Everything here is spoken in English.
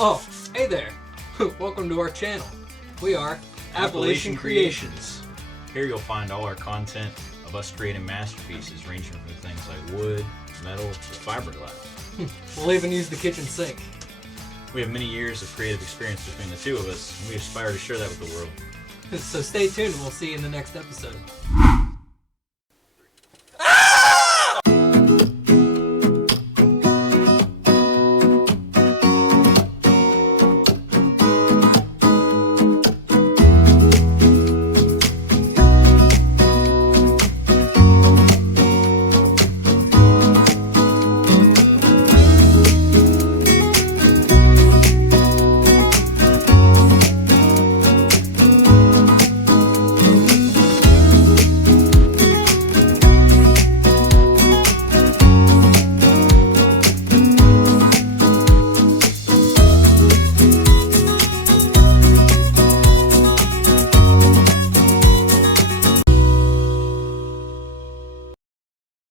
Oh, hey there. Welcome to our channel. We are Appalachian Creations. Here you'll find all our content of us creating masterpieces ranging from things like wood, metal, to fiberglass. We'll even use the kitchen sink. We have many years of creative experience between the two of us, and we aspire to share that with the world. So stay tuned and we'll see you in the next episode.